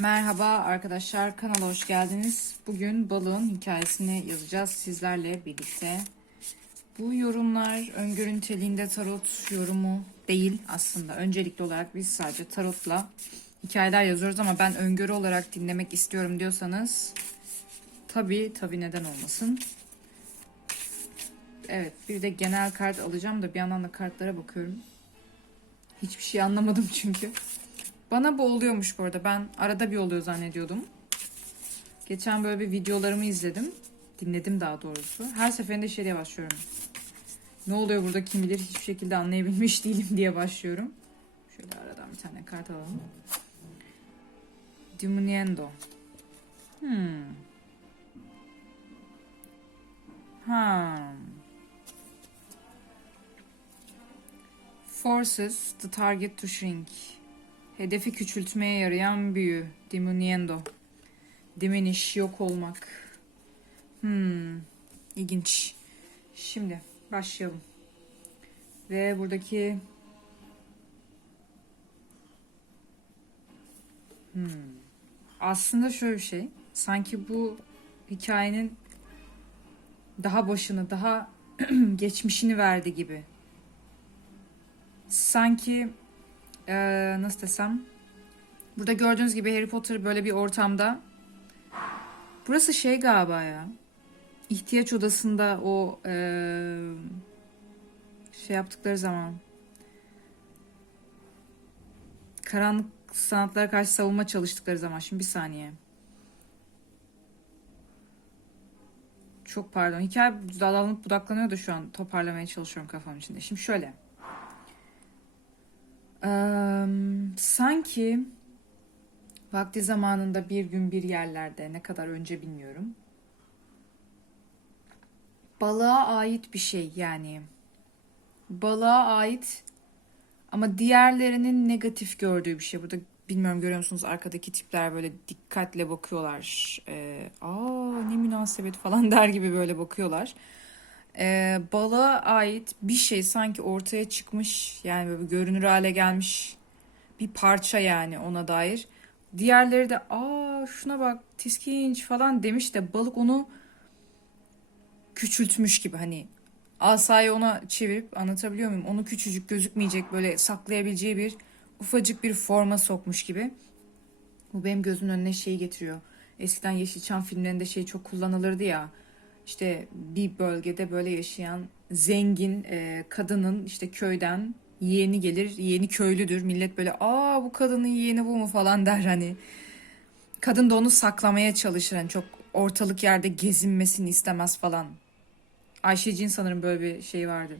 Merhaba arkadaşlar kanala hoş geldiniz. Bugün balığın hikayesini yazacağız sizlerle birlikte. Bu yorumlar öngörü niteliğinde tarot yorumu değil aslında. Öncelikli olarak biz sadece tarotla hikayeler yazıyoruz ama ben öngörü olarak dinlemek istiyorum diyorsanız tabii tabii neden olmasın. Evet bir de genel kart alacağım da bir yandan da kartlara bakıyorum. Hiçbir şey anlamadım çünkü. Bana bu oluyormuş bu arada. Ben arada bir oluyor zannediyordum. Geçen böyle bir videolarımı izledim. Dinledim daha doğrusu. Her seferinde şey diye başlıyorum. Ne oluyor burada kim bilir hiçbir şekilde anlayabilmiş değilim diye başlıyorum. Şöyle aradan bir tane kart alalım. Dimuniendo. Hmm. Ha. Forces the target to shrink. Hedefi küçültmeye yarayan büyü. Diminuendo. Diminish, yok olmak. Hmm, ilginç. Şimdi başlayalım. Ve buradaki hmm. aslında şöyle bir şey. Sanki bu hikayenin daha başını, daha geçmişini verdi gibi. Sanki ee, nasıl desem? Burada gördüğünüz gibi Harry Potter böyle bir ortamda. Burası şey galiba ya. İhtiyaç odasında o ee, şey yaptıkları zaman. Karanlık sanatlara karşı savunma çalıştıkları zaman. Şimdi bir saniye. Çok pardon. Hikaye dalanıp budaklanıyor da şu an toparlamaya çalışıyorum kafam içinde. Şimdi şöyle Sanki vakti zamanında bir gün bir yerlerde ne kadar önce bilmiyorum. Balığa ait bir şey yani. Balığa ait ama diğerlerinin negatif gördüğü bir şey. Burada bilmiyorum görüyor musunuz arkadaki tipler böyle dikkatle bakıyorlar. Ee, Aa ne münasebet falan der gibi böyle bakıyorlar e, balığa ait bir şey sanki ortaya çıkmış yani böyle görünür hale gelmiş bir parça yani ona dair. Diğerleri de aa şuna bak tiskinç falan demiş de balık onu küçültmüş gibi hani asayı ona çevirip anlatabiliyor muyum? Onu küçücük gözükmeyecek böyle saklayabileceği bir ufacık bir forma sokmuş gibi. Bu benim gözümün önüne şeyi getiriyor. Eskiden Yeşilçam filmlerinde şey çok kullanılırdı ya işte bir bölgede böyle yaşayan zengin e, kadının işte köyden yeğeni gelir. Yeğeni köylüdür. Millet böyle aa bu kadının yeğeni bu mu falan der hani. Kadın da onu saklamaya çalışır. Hani çok ortalık yerde gezinmesini istemez falan. Ayşeciğin sanırım böyle bir şey vardı.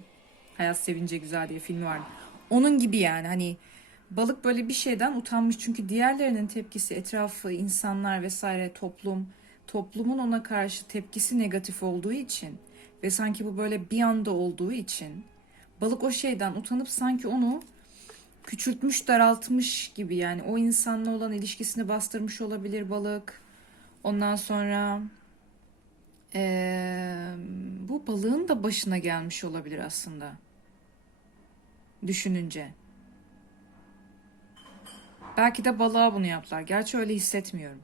Hayat Sevince Güzel diye filmi vardı. Onun gibi yani hani balık böyle bir şeyden utanmış çünkü diğerlerinin tepkisi etrafı, insanlar vesaire toplum toplumun ona karşı tepkisi negatif olduğu için ve sanki bu böyle bir anda olduğu için balık o şeyden utanıp sanki onu küçültmüş, daraltmış gibi yani o insanla olan ilişkisini bastırmış olabilir balık. Ondan sonra ee, bu balığın da başına gelmiş olabilir aslında. Düşününce. Belki de balığa bunu yaptılar. Gerçi öyle hissetmiyorum.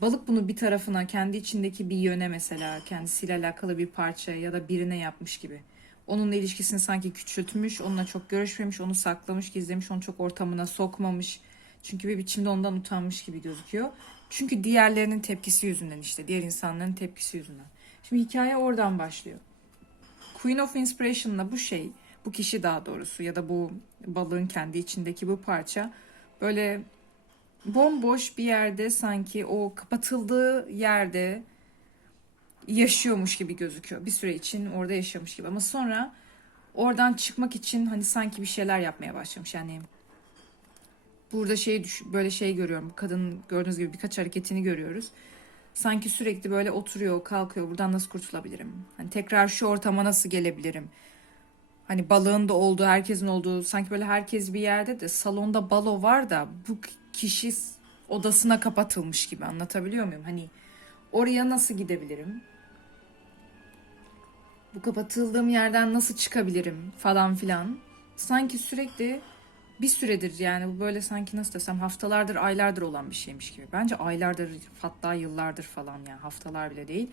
Balık bunu bir tarafına, kendi içindeki bir yöne mesela, kendisiyle alakalı bir parça ya da birine yapmış gibi. Onunla ilişkisini sanki küçültmüş, onunla çok görüşmemiş, onu saklamış, gizlemiş, onu çok ortamına sokmamış. Çünkü bir biçimde ondan utanmış gibi gözüküyor. Çünkü diğerlerinin tepkisi yüzünden işte, diğer insanların tepkisi yüzünden. Şimdi hikaye oradan başlıyor. Queen of Inspiration'la bu şey, bu kişi daha doğrusu ya da bu balığın kendi içindeki bu parça böyle bomboş bir yerde sanki o kapatıldığı yerde yaşıyormuş gibi gözüküyor. Bir süre için orada yaşamış gibi ama sonra oradan çıkmak için hani sanki bir şeyler yapmaya başlamış. Yani burada şey böyle şey görüyorum. Kadın gördüğünüz gibi birkaç hareketini görüyoruz. Sanki sürekli böyle oturuyor, kalkıyor. Buradan nasıl kurtulabilirim? Hani tekrar şu ortama nasıl gelebilirim? Hani balığın da olduğu, herkesin olduğu, sanki böyle herkes bir yerde de salonda balo var da bu kişi odasına kapatılmış gibi anlatabiliyor muyum? Hani oraya nasıl gidebilirim? Bu kapatıldığım yerden nasıl çıkabilirim falan filan. Sanki sürekli bir süredir yani bu böyle sanki nasıl desem haftalardır aylardır olan bir şeymiş gibi. Bence aylardır hatta yıllardır falan yani haftalar bile değil.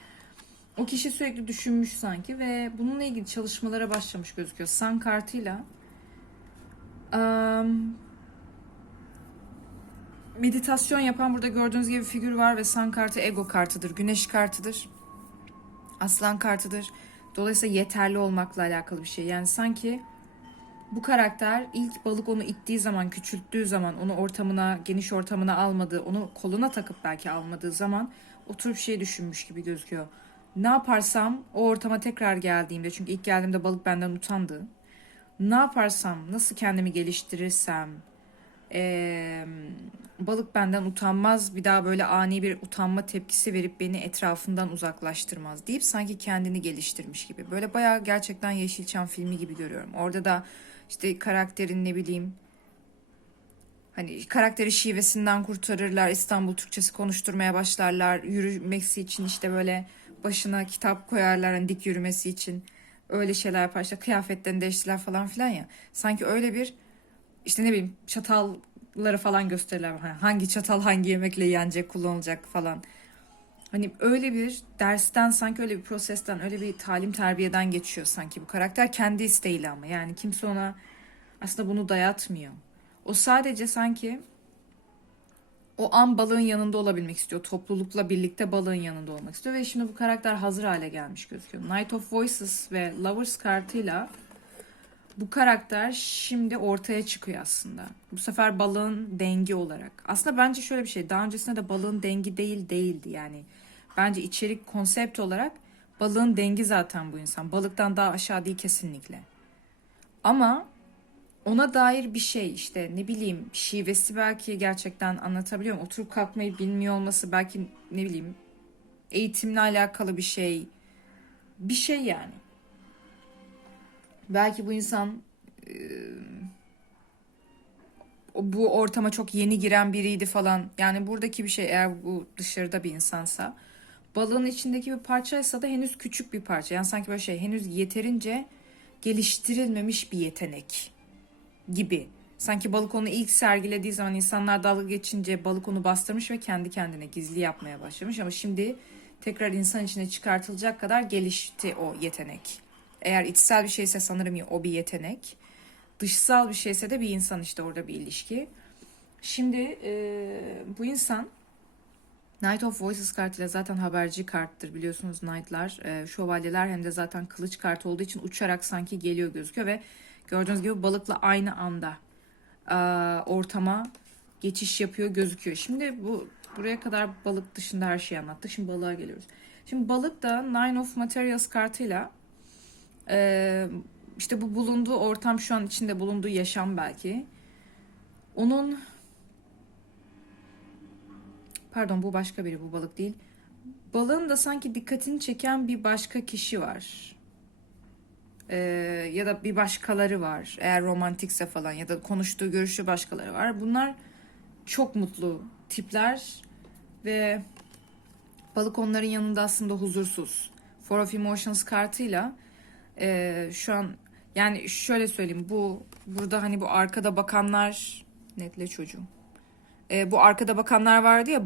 O kişi sürekli düşünmüş sanki ve bununla ilgili çalışmalara başlamış gözüküyor. Sun kartıyla Am, meditasyon yapan burada gördüğünüz gibi figür var ve Sun kartı ego kartıdır. Güneş kartıdır. Aslan kartıdır. Dolayısıyla yeterli olmakla alakalı bir şey. Yani sanki bu karakter ilk balık onu ittiği zaman, küçülttüğü zaman, onu ortamına, geniş ortamına almadığı, onu koluna takıp belki almadığı zaman oturup şey düşünmüş gibi gözüküyor. Ne yaparsam o ortama tekrar geldiğimde, çünkü ilk geldiğimde balık benden utandı. Ne yaparsam, nasıl kendimi geliştirirsem, eee, balık benden utanmaz, bir daha böyle ani bir utanma tepkisi verip beni etrafından uzaklaştırmaz deyip sanki kendini geliştirmiş gibi. Böyle bayağı gerçekten Yeşilçam filmi gibi görüyorum. Orada da işte karakterin ne bileyim hani karakteri şivesinden kurtarırlar. İstanbul Türkçesi konuşturmaya başlarlar. Yürümesi için işte böyle başına kitap koyarlar hani dik yürümesi için. Öyle şeyler yapar. İşte kıyafetlerini değiştirirler falan filan ya. Sanki öyle bir işte ne bileyim çatalları falan gösterirler. Hani hangi çatal hangi yemekle yenecek kullanılacak falan. Hani öyle bir dersten sanki öyle bir prosesten öyle bir talim terbiyeden geçiyor sanki bu karakter kendi isteğiyle ama yani kimse ona aslında bunu dayatmıyor. O sadece sanki o an balığın yanında olabilmek istiyor. Toplulukla birlikte balığın yanında olmak istiyor ve şimdi bu karakter hazır hale gelmiş gözüküyor. Night of Voices ve Lovers kartıyla bu karakter şimdi ortaya çıkıyor aslında. Bu sefer balığın dengi olarak. Aslında bence şöyle bir şey. Daha öncesinde de balığın dengi değil değildi yani. Bence içerik konsept olarak balığın dengi zaten bu insan. Balıktan daha aşağı değil kesinlikle. Ama ona dair bir şey işte ne bileyim şivesi belki gerçekten anlatabiliyor muyum? Oturup kalkmayı bilmiyor olması belki ne bileyim eğitimle alakalı bir şey. Bir şey yani. Belki bu insan e, bu ortama çok yeni giren biriydi falan. Yani buradaki bir şey eğer bu dışarıda bir insansa balığın içindeki bir parçaysa da henüz küçük bir parça. Yani sanki böyle şey henüz yeterince geliştirilmemiş bir yetenek gibi. Sanki balık onu ilk sergilediği zaman insanlar dalga geçince balık onu bastırmış ve kendi kendine gizli yapmaya başlamış. Ama şimdi tekrar insan içine çıkartılacak kadar gelişti o yetenek. Eğer içsel bir şeyse sanırım o bir yetenek. Dışsal bir şeyse de bir insan işte orada bir ilişki. Şimdi e, bu insan Knight of Voices kartıyla zaten haberci karttır biliyorsunuz Knight'lar. E, şövalyeler hem de zaten kılıç kartı olduğu için uçarak sanki geliyor gözüküyor ve gördüğünüz gibi balıkla aynı anda e, ortama geçiş yapıyor gözüküyor. Şimdi bu buraya kadar balık dışında her şeyi anlattık. Şimdi balığa geliyoruz. Şimdi balık da Nine of Materials kartıyla e, işte bu bulunduğu ortam şu an içinde bulunduğu yaşam belki. Onun pardon bu başka biri bu balık değil. Balığın da sanki dikkatini çeken bir başka kişi var. Ee, ya da bir başkaları var. Eğer romantikse falan ya da konuştuğu görüşü başkaları var. Bunlar çok mutlu tipler ve balık onların yanında aslında huzursuz. Four of Emotions kartıyla e, şu an yani şöyle söyleyeyim bu burada hani bu arkada bakanlar netle çocuğum. E, bu arkada bakanlar vardı ya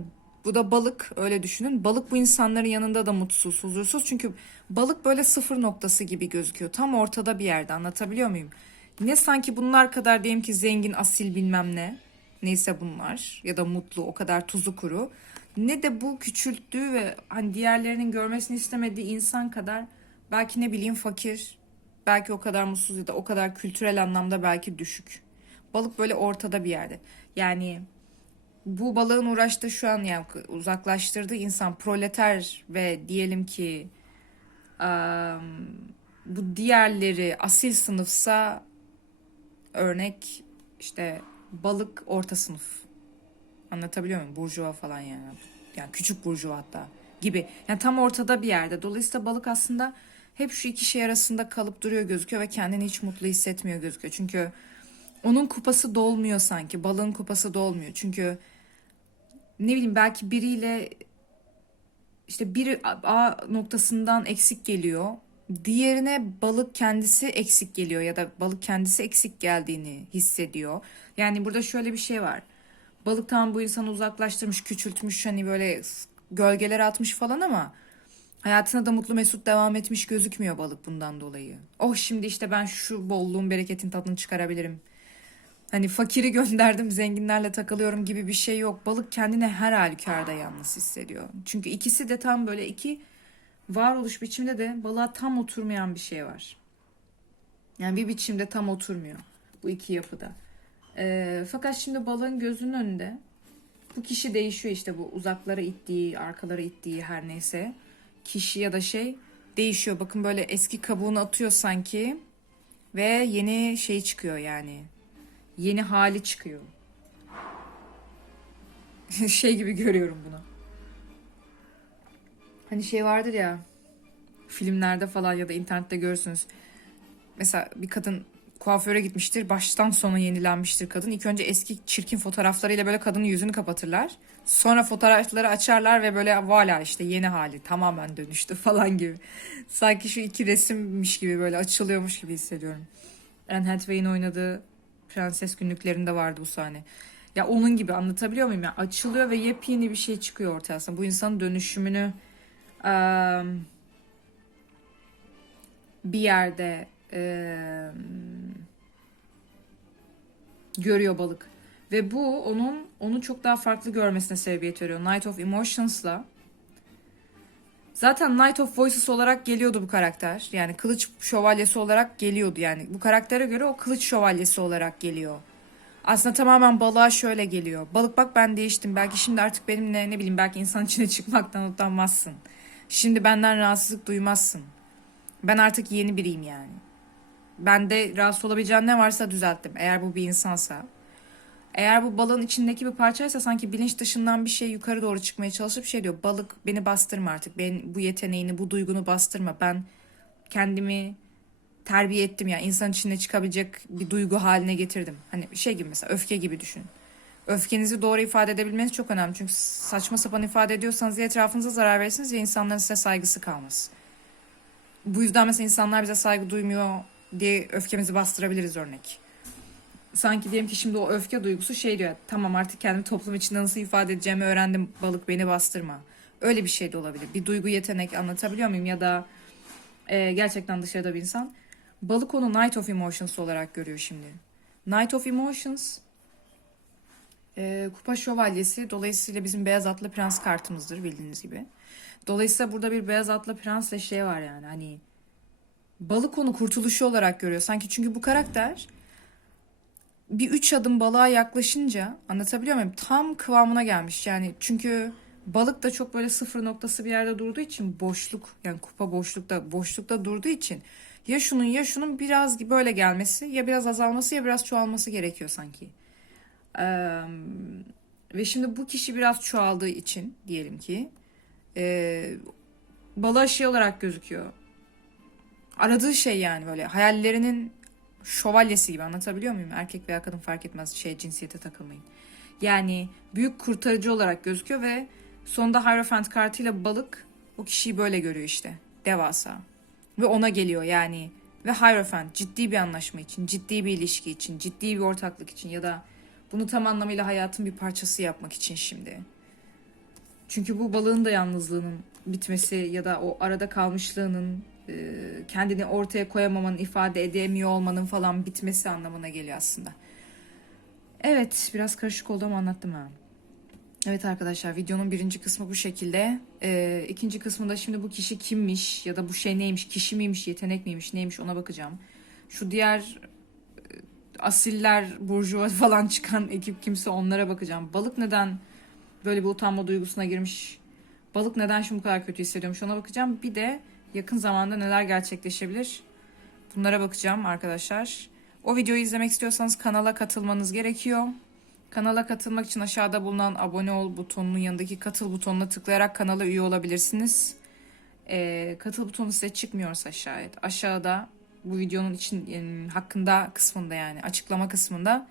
bu da balık öyle düşünün. Balık bu insanların yanında da mutsuz, huzursuz. Çünkü balık böyle sıfır noktası gibi gözüküyor. Tam ortada bir yerde anlatabiliyor muyum? Ne sanki bunlar kadar diyelim ki zengin, asil bilmem ne. Neyse bunlar ya da mutlu o kadar tuzu kuru. Ne de bu küçülttüğü ve hani diğerlerinin görmesini istemediği insan kadar belki ne bileyim fakir, belki o kadar mutsuz ya da o kadar kültürel anlamda belki düşük. Balık böyle ortada bir yerde. Yani bu balığın uğraştığı şu an yani uzaklaştırdığı insan proleter ve diyelim ki am, bu diğerleri asil sınıfsa örnek işte balık orta sınıf. Anlatabiliyor muyum? Burjuva falan yani. Yani küçük burjuva hatta gibi. Yani tam ortada bir yerde. Dolayısıyla balık aslında hep şu iki şey arasında kalıp duruyor gözüküyor ve kendini hiç mutlu hissetmiyor gözüküyor. Çünkü onun kupası dolmuyor sanki. Balığın kupası dolmuyor. Çünkü ne bileyim belki biriyle işte biri A noktasından eksik geliyor. Diğerine balık kendisi eksik geliyor ya da balık kendisi eksik geldiğini hissediyor. Yani burada şöyle bir şey var. Balık tam bu insanı uzaklaştırmış, küçültmüş, hani böyle gölgeler atmış falan ama hayatına da mutlu mesut devam etmiş gözükmüyor balık bundan dolayı. Oh şimdi işte ben şu bolluğun bereketin tadını çıkarabilirim. Hani fakiri gönderdim zenginlerle takılıyorum gibi bir şey yok. Balık kendine her halükarda yalnız hissediyor. Çünkü ikisi de tam böyle iki varoluş biçiminde de balığa tam oturmayan bir şey var. Yani bir biçimde tam oturmuyor bu iki yapıda. Ee, fakat şimdi balığın gözünün önünde bu kişi değişiyor işte bu uzaklara ittiği, arkalara ittiği her neyse. Kişi ya da şey değişiyor. Bakın böyle eski kabuğunu atıyor sanki ve yeni şey çıkıyor yani. Yeni hali çıkıyor. şey gibi görüyorum bunu. Hani şey vardır ya filmlerde falan ya da internette görürsünüz. Mesela bir kadın kuaföre gitmiştir. Baştan sona yenilenmiştir kadın. İlk önce eski çirkin fotoğraflarıyla böyle kadının yüzünü kapatırlar. Sonra fotoğrafları açarlar ve böyle voila işte yeni hali tamamen dönüştü falan gibi. Sanki şu iki resimmiş gibi böyle açılıyormuş gibi hissediyorum. Anne Hathaway'in oynadığı Prenses günlüklerinde vardı bu sahne. Ya onun gibi anlatabiliyor muyum? Ya açılıyor ve yepyeni bir şey çıkıyor ortaya aslında. Bu insanın dönüşümünü eee, bir yerde eee, görüyor balık. Ve bu onun onu çok daha farklı görmesine sebebiyet veriyor. Night of Emotions'la Zaten Knight of Voices olarak geliyordu bu karakter. Yani kılıç şövalyesi olarak geliyordu yani. Bu karaktere göre o kılıç şövalyesi olarak geliyor. Aslında tamamen balığa şöyle geliyor. Balık bak ben değiştim. Belki şimdi artık benimle ne bileyim belki insan içine çıkmaktan utanmazsın. Şimdi benden rahatsızlık duymazsın. Ben artık yeni biriyim yani. Bende rahatsız olabileceğin ne varsa düzelttim. Eğer bu bir insansa. Eğer bu balığın içindeki bir parçaysa sanki bilinç dışından bir şey yukarı doğru çıkmaya çalışıp şey diyor. Balık beni bastırma artık. Ben bu yeteneğini, bu duygunu bastırma. Ben kendimi terbiye ettim ya. Yani insan içine çıkabilecek bir duygu haline getirdim. Hani şey gibi mesela öfke gibi düşün. Öfkenizi doğru ifade edebilmeniz çok önemli. Çünkü saçma sapan ifade ediyorsanız ya etrafınıza zarar verirsiniz ya insanların size saygısı kalmaz. Bu yüzden mesela insanlar bize saygı duymuyor diye öfkemizi bastırabiliriz örnek sanki diyelim ki şimdi o öfke duygusu şey diyor. Tamam artık kendimi toplum içinde nasıl ifade edeceğimi öğrendim. Balık beni bastırma. Öyle bir şey de olabilir. Bir duygu yetenek anlatabiliyor muyum? Ya da e, gerçekten dışarıda bir insan. Balık onu Night of Emotions olarak görüyor şimdi. Night of Emotions e, kupa şövalyesi. Dolayısıyla bizim beyaz atlı prens kartımızdır bildiğiniz gibi. Dolayısıyla burada bir beyaz atlı prensle şey var yani hani balık onu kurtuluşu olarak görüyor. Sanki çünkü bu karakter bir üç adım balığa yaklaşınca anlatabiliyor muyum? Tam kıvamına gelmiş. Yani çünkü balık da çok böyle sıfır noktası bir yerde durduğu için boşluk yani kupa boşlukta boşlukta durduğu için ya şunun ya şunun biraz böyle gelmesi ya biraz azalması ya biraz çoğalması gerekiyor sanki. Ee, ve şimdi bu kişi biraz çoğaldığı için diyelim ki e, balığa şey olarak gözüküyor. Aradığı şey yani böyle hayallerinin şövalyesi gibi anlatabiliyor muyum? Erkek veya kadın fark etmez şey cinsiyete takılmayın. Yani büyük kurtarıcı olarak gözüküyor ve sonunda Hierophant kartıyla balık o kişiyi böyle görüyor işte. Devasa. Ve ona geliyor yani. Ve Hierophant ciddi bir anlaşma için, ciddi bir ilişki için, ciddi bir ortaklık için ya da bunu tam anlamıyla hayatın bir parçası yapmak için şimdi. Çünkü bu balığın da yalnızlığının bitmesi ya da o arada kalmışlığının kendini ortaya koyamamanın, ifade edemiyor olmanın falan bitmesi anlamına geliyor aslında. Evet, biraz karışık oldu ama anlattım ha. Evet arkadaşlar videonun birinci kısmı bu şekilde. Ee, ikinci kısmında şimdi bu kişi kimmiş ya da bu şey neymiş, kişi miymiş, yetenek miymiş, neymiş ona bakacağım. Şu diğer e, asiller, burjuva falan çıkan ekip kimse onlara bakacağım. Balık neden böyle bir utanma duygusuna girmiş? Balık neden şimdi bu kadar kötü hissediyormuş ona bakacağım. Bir de yakın zamanda neler gerçekleşebilir? Bunlara bakacağım arkadaşlar. O videoyu izlemek istiyorsanız kanala katılmanız gerekiyor. Kanala katılmak için aşağıda bulunan abone ol butonunun yanındaki katıl butonuna tıklayarak kanala üye olabilirsiniz. Ee, katıl butonu size çıkmıyorsa şayet aşağıda bu videonun için yani, hakkında kısmında yani açıklama kısmında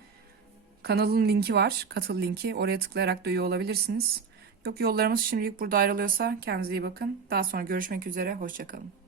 kanalın linki var. Katıl linki. Oraya tıklayarak da üye olabilirsiniz. Yok yollarımız şimdilik burada ayrılıyorsa kendinize iyi bakın. Daha sonra görüşmek üzere. Hoşçakalın.